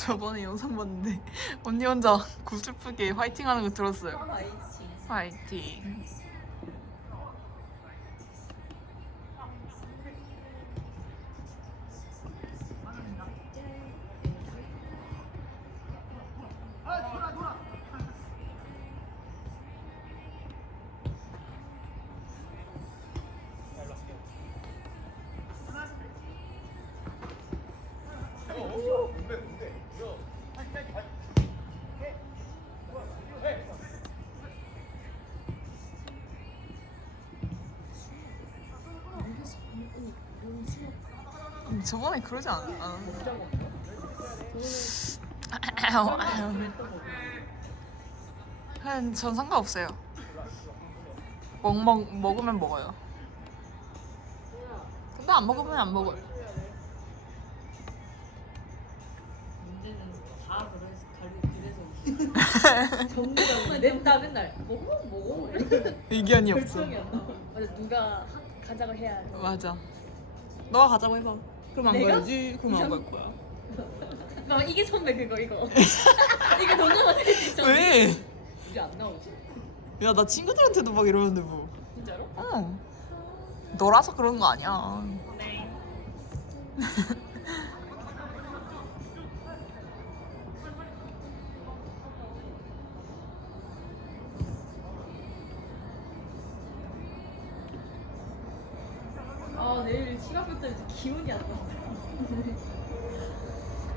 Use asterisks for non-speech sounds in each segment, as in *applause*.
저번에 영상 봤는데 *laughs* 언니 혼자 구슬프게 화이팅 하는 거 들었어요. 화이팅. 음, 저번에 그러지 않, 않았는데. 그냥 전 상관없어요. 먹, 먹, 먹으면 먹어요. 근데 안 먹으면 안 먹어요. 문제는 다 그래서 갈비 그래서 정리가 냈다 맨날 먹어 먹어 의견이 없어. 결정이 안 나와. 맞아 누가 하- 가자고 해야 돼. 맞아. 너가 가자고 해봐. 그럼 안 내가? 가야지. 그럼 안 갈 거야. 막 이게 선배 그거 이거 *laughs* 이게 동료가 될수 있어. 왜? 이게 안 나오지? 야, 나 친구들한테도 막 이러는데 뭐. 진짜로? 응. 너라서 그런 거 아니야. 네. *laughs* 내일 시간표 때문에 기운이 안 나.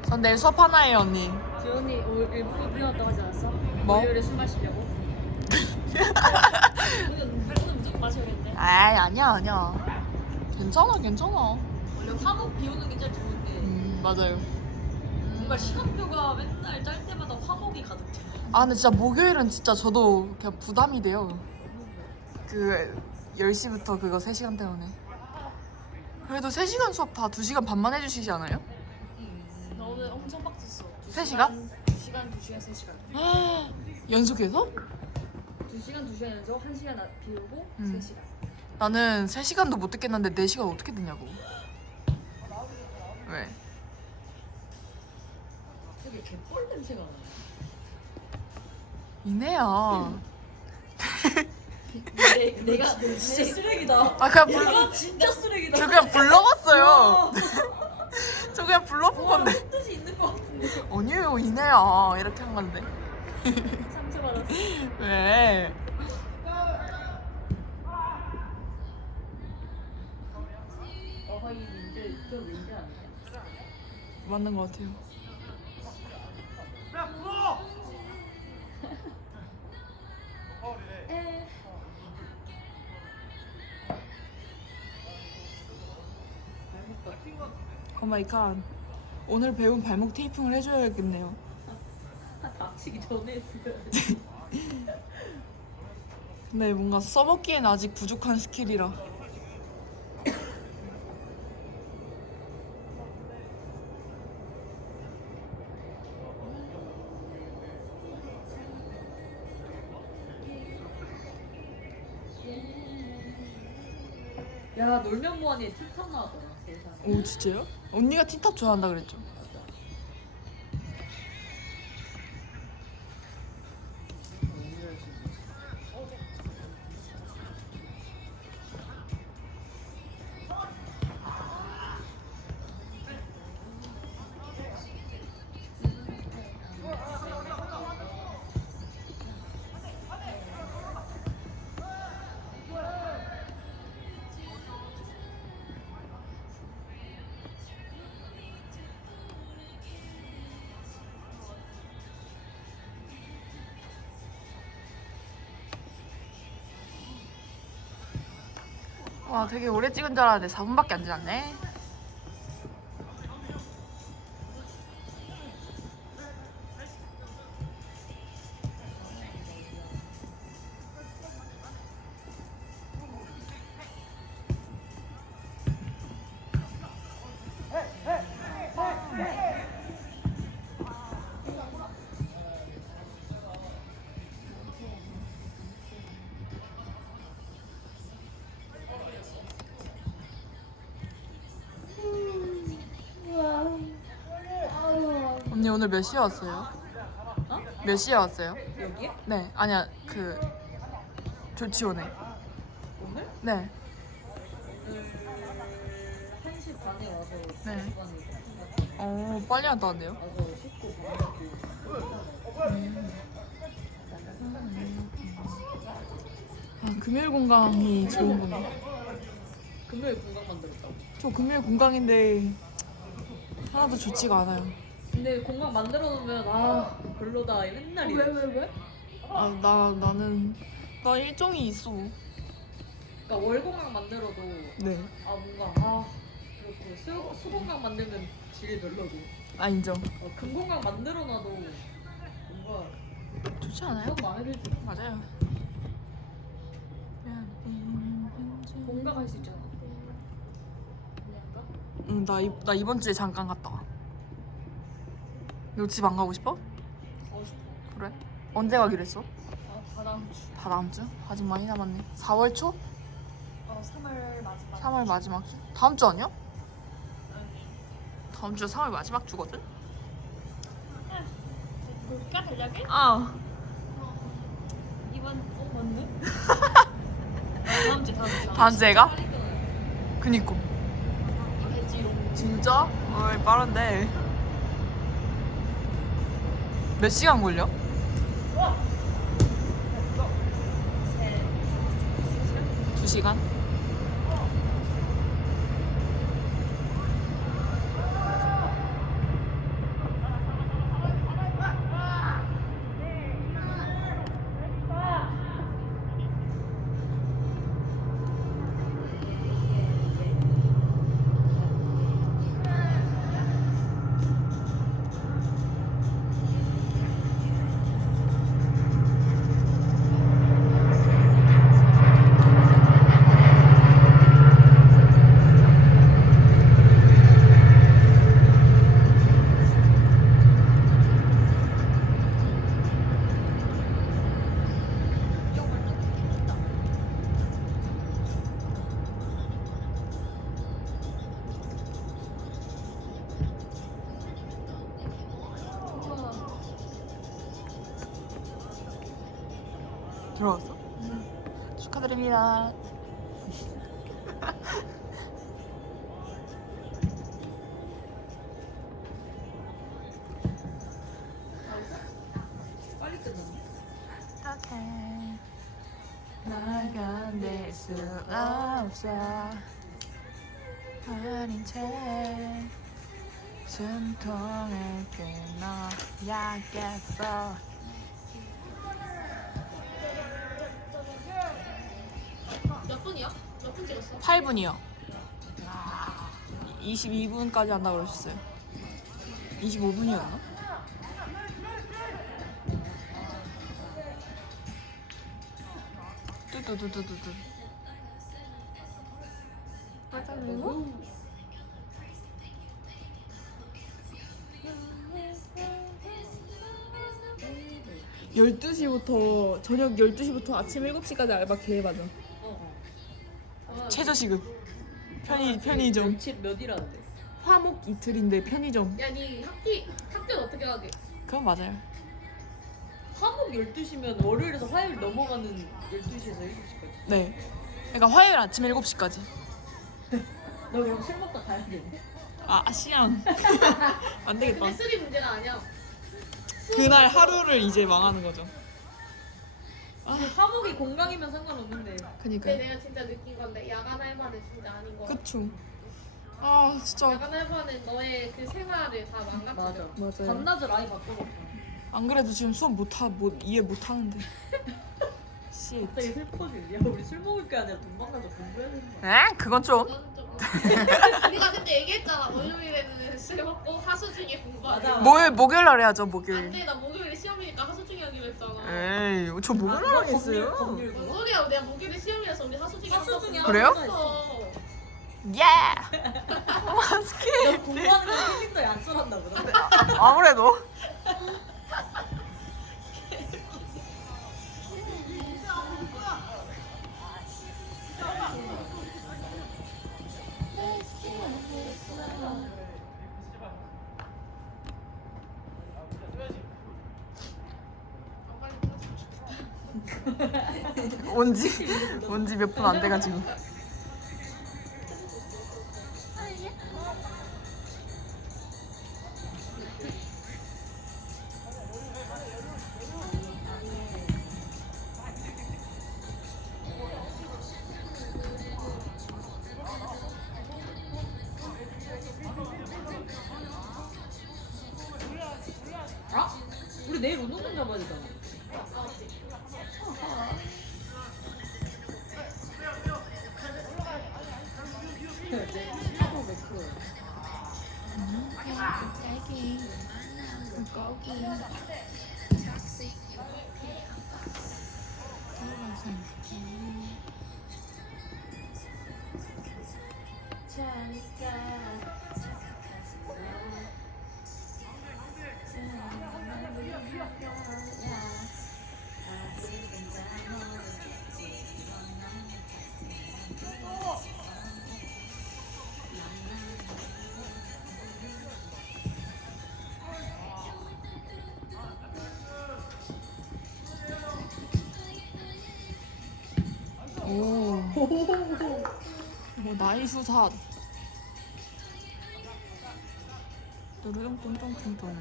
전 내일 수업 하나예요, 언니. 지원이 올 일부러 불려놨다고 하지 않았어? 뭐? 월요일에 술 마시려고? 오늘 오늘 무조건 마셔야겠네. 아이, 아니야, 아니야. 괜찮아, 괜찮아. 원래 화목 비우는 게 제일 좋은데 음, 맞아요. 뭔가 시간표가 맨날 짤 때마다 화목이 가득 차. 아, 근데 진짜 목요일은 진짜 저도 그냥 부담이 돼요. 그 10시부터 그거 3시간 때문에. 그래도 3시간 수업 다 2시간 반만 해주시지 않아요? 나 오늘 엄청 빡셌어. 두 세 시간? 두 시간, 두 시간, 세 시간. *gasps* 연속해서? 두 시간, 두 시간에서 한 시간 나- 비우고 음. 세 시간. 나는 3시간도 못 듣겠는데 4시간 어떻게 듣냐고. 왜? 되게 개뻘 냄새가 나. 이내야. *laughs* 내, 내가 진짜 쓰레기다. 아, 그냥 불러, 내가 진짜 쓰레기다. 저 그냥 불러봤어요. *laughs* 저 그냥 불러본 와, 건데. 뜻이 있는 것 같은데. 아니에요, 이내야. 이렇게 한 건데. *laughs* 상처받았어. 왜? 어허이 님들 좀 윈드 아니야? 맞는 것 같아요. 오 마이 갓. 오늘 배운 발목 테이핑을 해줘야겠네요. 다치기 전에 했어요. 근데 *laughs* 뭔가 써먹기엔 아직 부족한 스킬이라. 야 놀면 뭐하니 세상에. 오 진짜요? 언니가 틴탑 좋아한다 그랬죠? 와 되게 오래 찍은 줄 알았는데 4분밖에 안 지났네. 오늘 몇 시에 왔어요? 어? 몇 시에 왔어요? 여기에? 네 아니야 그 조치원에 오늘? 네 1시 반에 와서 네. 어 빨리 와서 씻고 밥 먹고 아 금요일 공강이 좋은 건가? 금요일 공강 만들었다 저 금요일 공강인데 하나도 좋지가 않아요 근데 공강 만들어 놓으면 아 별로다. 맨날 이래 왜왜 왜? 아 나 나는 나 일정이 있어. 그러니까 월공강 만들어도 네. 아 뭔가 아 그렇고 수, 수공강 만들면 질이 별로고. 아 인정 어, 금공강 만들어 놔도 뭔가 좋지 않아요? 들지. 맞아요. 공강할 수 있잖아. 응, 나, 이, 나 이번 주에 잠깐 갔다 와. 너 집 안 가고 싶어? 가고 싶어 그래? 언제 가기로 했어? 아 다다음 주 다 다음 주? 아직 많이 남았네. 4월 초? 어, 3월 마지막 3월 마지막 주? 다음 주 아니야? 다음 주 3월 마지막 주거든? 볼까 대략에? 아, 이번 어 맞네 *laughs* 다음 주 다음 주 다음 주에 가? 그니까. 이겠지롱 진짜? 어이, 빠른데. 몇 시간 걸려? 두 시간? 들어왔어? 축하드립니다. 수 없어. 어린 채 숨통을 끊어야겠어. 몇분 찍었어? 8분이요. 22분까지 한다고 그러셨어요. 25분이었나? 뚜뚜뚜뚜뚜뚜. 음. 12시부터 저녁 12시부터 아침 7시까지 알바 개해맞아. 어. 어. 최저시급. 편의 편의점. 며칠 몇 일하는데? 화목 이틀인데 편의점. 야, 니 학기 학교는 어떻게 하게? 그건 맞아요. 화목 12시면 월요일에서 화요일 넘어가는 12시에서 7시까지. 네. 그러니까 화요일 아침 7시까지. *laughs* 너 그럼 술 먹다 가야 되네. 아, 시안. *laughs* 안 되겠다. 근데 술이 문제가 아니야. 그날 하루를 이제 망하는 거죠. 근데 화목이 건강이면 상관없는데. 그니까. 근데 내가 진짜 느낀 건데 야간 알바는 진짜 아닌 거 같아. 그쵸. 아, 진짜. 야간 알바는 너의 그 생활을 다 망가뜨려. 맞아. 맞아요. 밤낮을 아예 바꿔봤어. 안 그래도 지금 수업 못 하, 못, 이해 못 하는데. *laughs* 씨. 갑자기 슬퍼지. 야, 우리 술 먹을 게 아니라 돈 받아서 공부해야 되는 거야. 에? 그건 좀. 그건 좀. 우리가 근데 얘기했잖아. 월요일에는 술 먹고 하수 중에 공부하자. 맞아. 뭘 목요일 날 해야죠, 목요일. 안돼 나 목요일 하기로 했잖아. 에이, 저 아, 했어요. 법률. 뭔 소리야? 내가 목요일에 시험이라서 우리 하수 중에 하수 중에 그래요? 예! *laughs* 너 공부하는 거안 써한다 보다. 아무래도. *laughs* 온지 온지 몇 분 안 돼가지고. กินถ้าเราใ오 나이스 샷. 뚜루둥뚱뚱 뚱뚱.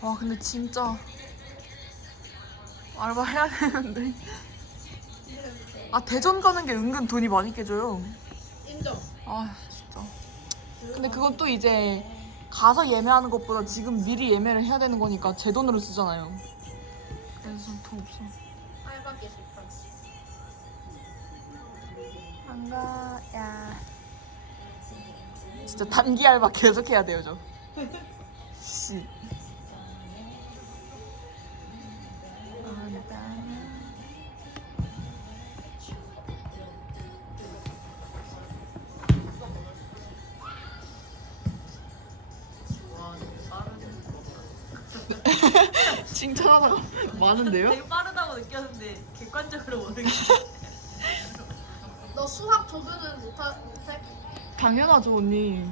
와 근데 진짜 알바 해야 되는데. 아 대전 가는 게 은근 돈이 많이 깨져요. 인정. 아 진짜. 근데 그건 또 이제 가서 예매하는 것보다 지금 미리 예매를 해야 되는 거니까 제 돈으로 쓰잖아요. 그래서 돈 없어. 알바기 싶어. 반가야. 진짜 단기 알바 계속 해야 돼요 저. 씨. 칭찬하다가 *laughs* 많은데요? 되게 빠르다고 느꼈는데 객관적으로 모르겠 너 수학 조교는 못하, 못해? 당연하죠 언니.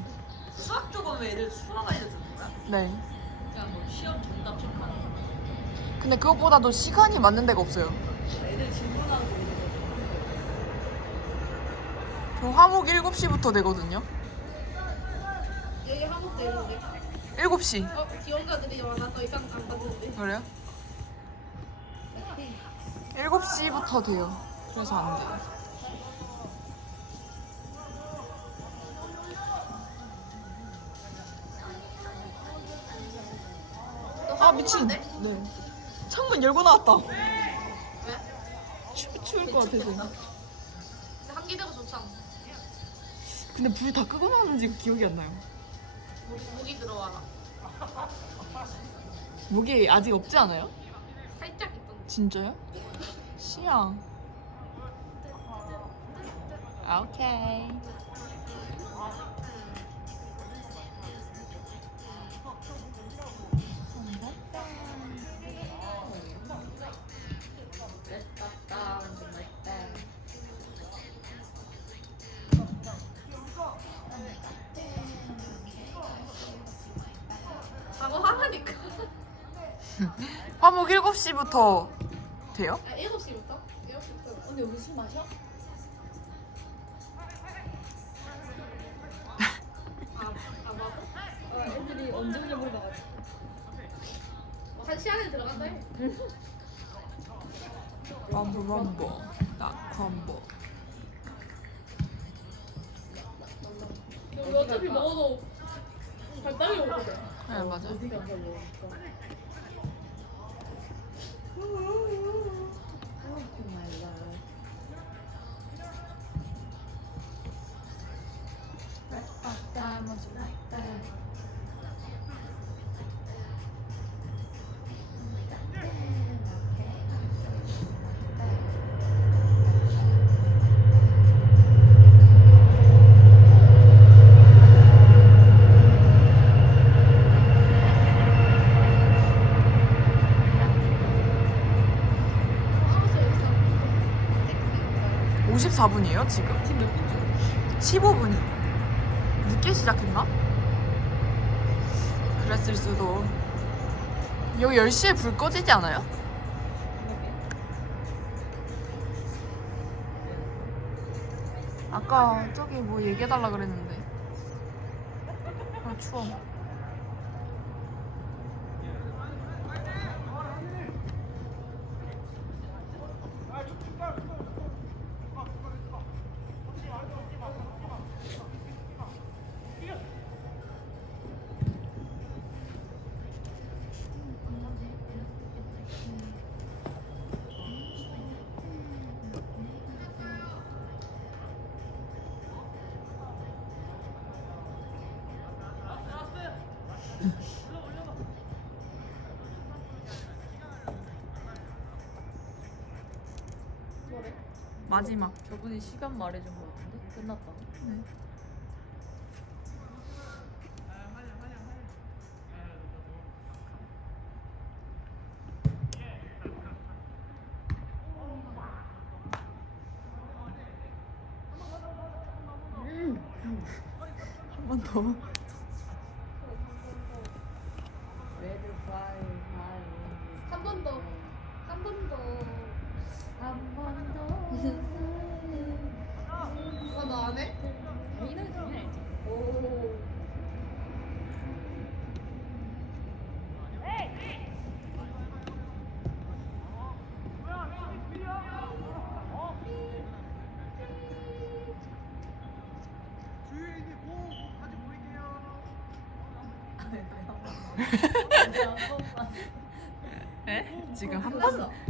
수학 쪽은 왜 애들 수학 알려주는 거야? 네. 그냥 뭐 시험 정답 체크하는 거. 근데 그것보다도 시간이 맞는 데가 없어요. 애들 질문하고 저 화목 7시부터 되거든요. 여기 한국 되는데. 7시. 어, 지원자들이 많아. 더 이상 안 받는데. 그래요? 7시부터 돼요. 그래서 안 돼요. 너아 미친. 돼? 네. 창문 열고 나왔다. 왜? 추, 추울 것 같아서. 근데 한기대가 좋잖아. 근데 불 다 끄고 나왔는지 기억이 안 나요. 무- 무기 들어와라. 목이 아직 없지 않아요? 살짝 있던데. 진짜요? 시양. 아, 오케이. 하나니까. *laughs* 화목 7시부터 돼요? 아, 7시부터? 7시부터. 언니 술 마셔? *laughs* 아, 아? 어, 애들이 언제 오냐 물어봐가지고 어, 한 시간에 들어간다 해. 럼버 럼버 낙컴버 여기 어차피 먹어도 발당이 오거든. 네 맞아 어디 가 54분이에요 지금? 지금 몇 분째? 15분이 늦게 시작했나? 그랬을 수도. 여기 10시에 불 꺼지지 않아요? 아까 저기 뭐 얘기해달라 그랬는데. 아, 추워. 마지막. 저분이 시간 말해준 거 같은데? 끝났다. 한번 더. 레드 파이 한번 더. 한 번 더. 한 번 더. 아, 나안 해? 이 노래 들으면 알지? 지금 한 번?